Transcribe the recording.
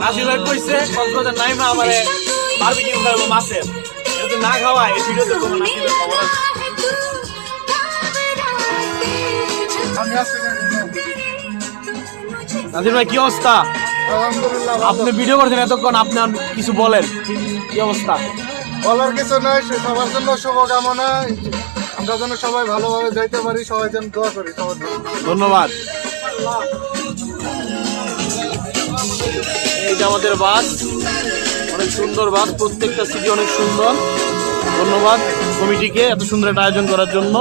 নাসির ভাই কইছে কক্সবাজার নাইমা আমারে বারবিকিউ খাওয়াবো মাছের, যদি না খাওয়ায় এই ভিডিওতে কোনো নাসিরের খবর আছে। নাসির ভাই কি অবস্থা? আলহামদুলিল্লাহ, আপনি ভিডিও করছেন এতক্ষণ, আপনি কিছু বলেন, কি অবস্থা? বলার কিছু নয়, সবার জন্য শুভকামনা। আমরা যেন সবাই ভালোভাবে যাইতে পারি, সবাই যেন দোয়া করি সবার জন্য। ধন্যবাদ। এই যে আমাদের বাস, অনেক সুন্দর বাস, প্রত্যেকটা সিটি অনেক সুন্দর। ধন্যবাদ কমিটিকে এত সুন্দর একটা আয়োজন করার জন্য।